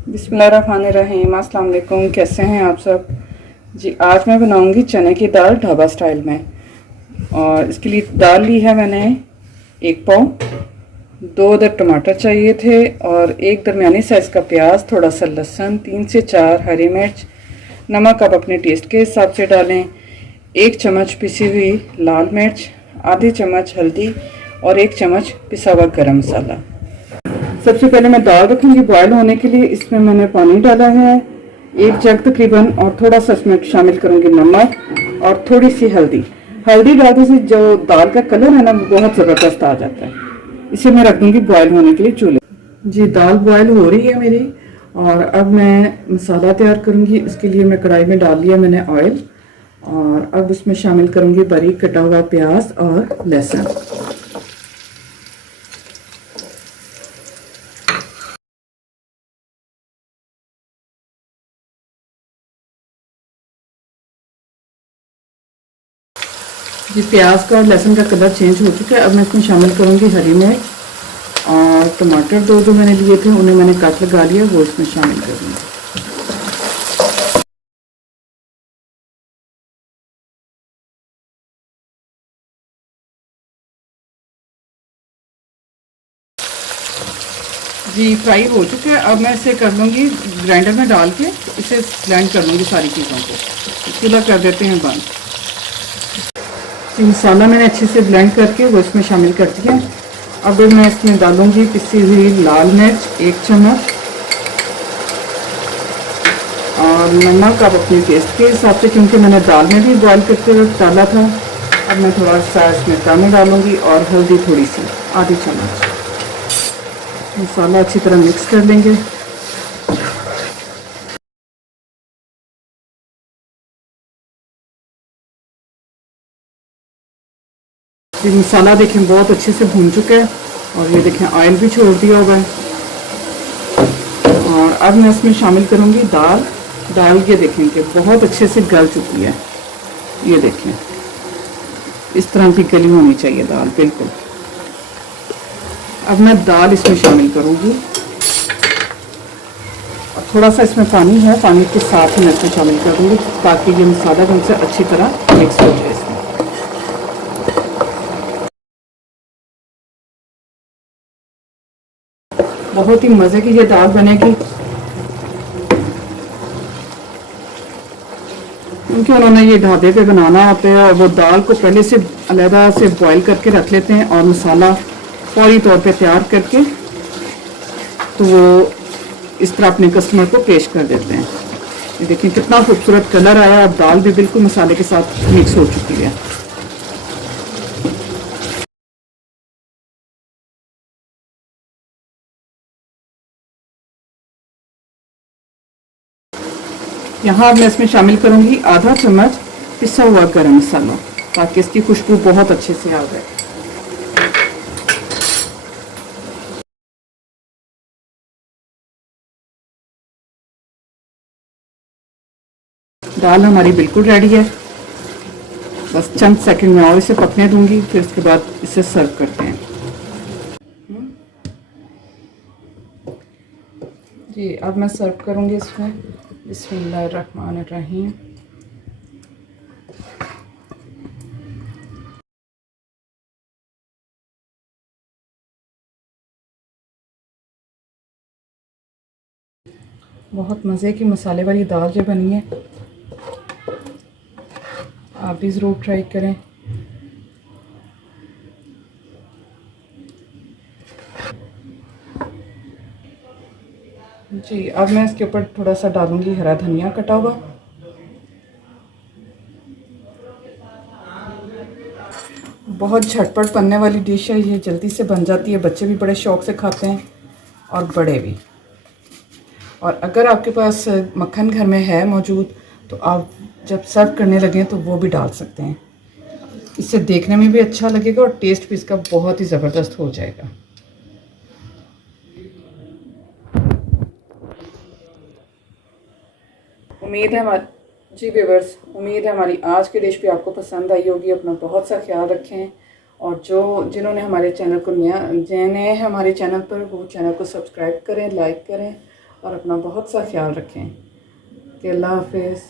बिस्मिल्लाहिर्रहमानिर्रहीम। अस्सलाम वालेकुम। कैसे हैं आप सब जी। आज मैं बनाऊंगी चने की दाल ढाबा स्टाइल में। और इसके लिए दाल ली है मैंने 1 पाव, 2 अदर टमाटर चाहिए थे और एक दरमियानी साइज़ का प्याज, थोड़ा सा लहसुन, 3 से 4 हरी मिर्च। नमक आप अपने टेस्ट के हिसाब से डालें। 1 चम्मच पिसी हुई लाल मिर्च, आधी चम्मच हल्दी और 1 चम्मच पिसा हुआ गरम मसाला। सबसे पहले मैं दाल रखूंगी बॉयल होने के लिए। इसमें मैंने पानी डाला है 1 जग तकरीबन, और थोड़ा सा इसमें शामिल करूंगी नमक और थोड़ी सी हल्दी। हल्दी डालने से जो दाल का कलर है ना वो बहुत ज़बरदस्त आ जाता है। इसे मैं रख दूंगी बॉयल होने के लिए चूल्हे। जी दाल बॉयल हो रही है मेरी, और अब मैं मसाला तैयार करूंगी। इसके लिए मैं कढ़ाई में डाल लिया मैंने ऑयल, और अब इसमें शामिल करूंगी बारीक कटा हुआ प्याज और लहसुन। जी प्याज का और लहसुन का कलर चेंज हो चुका है। अब मैं इसमें शामिल करूंगी हरी मिर्च, और टमाटर दो जो मैंने लिए थे उन्हें मैंने कट लगा लिया, वो इसमें शामिल करूंगी। जी फ्राई हो चुका है। अब मैं इसे कर लूँगी ग्राइंडर में डाल के, इसे ब्लेंड कर लूँगी सारी चीज़ों को। चूल्हा कर देते हैं बंद। मसाला मैंने अच्छे से ब्लेंड करके वो इसमें शामिल कर दिया। अब मैं इसमें डालूँगी पिसी हुई लाल मिर्च 1 चम्मच, और नमक आप अपने टेस्ट के हिसाब से, क्योंकि मैंने दाल में भी बॉयल करते वक्त डाला था। अब मैं थोड़ा सा इसमें कम डालूँगी, और हल्दी थोड़ी सी, आधी चम्मच। मसाला अच्छी तरह मिक्स कर लेंगे। ये मसाला देखें बहुत अच्छे से भून चुका है, और ये देखें ऑयल भी छोड़ दिया होगा। और अब मैं इसमें शामिल करूँगी दाल। दाल ये देखें कि बहुत अच्छे से गल चुकी है। ये देखें इस तरह की गली होनी चाहिए दाल बिल्कुल। अब मैं दाल इसमें शामिल करूँगी, और थोड़ा सा इसमें पानी है, पानी के साथ ही मैं इसमें शामिल कर दूँगी ताकि ये मसाला हमसे अच्छी तरह मिक्स हो जाए इसमें। बहुत ही मज़े की ये दाल बनेगी, क्योंकि उन्होंने ये ढाबे पे बनाना होता है, और वो दाल को पहले से अलहदा से बॉईल करके रख लेते हैं, और मसाला फौरी तौर पे तैयार करके तो वो इस तरह अपने कस्टमर को पेश कर देते हैं। ये देखिए कितना खूबसूरत कलर आया, और दाल भी बिल्कुल मसाले के साथ मिक्स हो चुकी है। यहाँ मैं इसमें शामिल करूँगी आधा चम्मच पिसा हुआ गरम मसाला, ताकि इसकी खुशबू बहुत अच्छे से आ जाए। दाल हमारी बिल्कुल रेडी है, बस चंद सेकंड में और इसे पकने दूंगी, फिर उसके बाद इसे सर्व करते हैं। जी अब मैं सर्व करूंगी इसमें। बिस्मिल्लाहिर्रहमानिर्रहीम। बहुत मज़े की मसाले वाली दाल जो बनी है, आप भी ज़रूर ट्राई करें। जी अब मैं इसके ऊपर थोड़ा सा डालूंगी हरा धनिया कटा हुआ। बहुत झटपट बनने वाली डिश है ये, जल्दी से बन जाती है, बच्चे भी बड़े शौक़ से खाते हैं और बड़े भी। और अगर आपके पास मक्खन घर में है मौजूद, तो आप जब सर्व करने लगें तो वो भी डाल सकते हैं। इससे देखने में भी अच्छा लगेगा और टेस्ट भी इसका बहुत ही ज़बरदस्त हो जाएगा। उम्मीद है जी व्यूअर्स, उम्मीद है हमारी आज की डिश भी आपको पसंद आई होगी। अपना बहुत सा ख्याल रखें, और जिन्होंने हमारे चैनल को नया, जिन्हें हमारे चैनल पर, वो चैनल को सब्सक्राइब करें, लाइक करें, और अपना बहुत सा ख्याल रखें कि अल्लाह हाफिज़।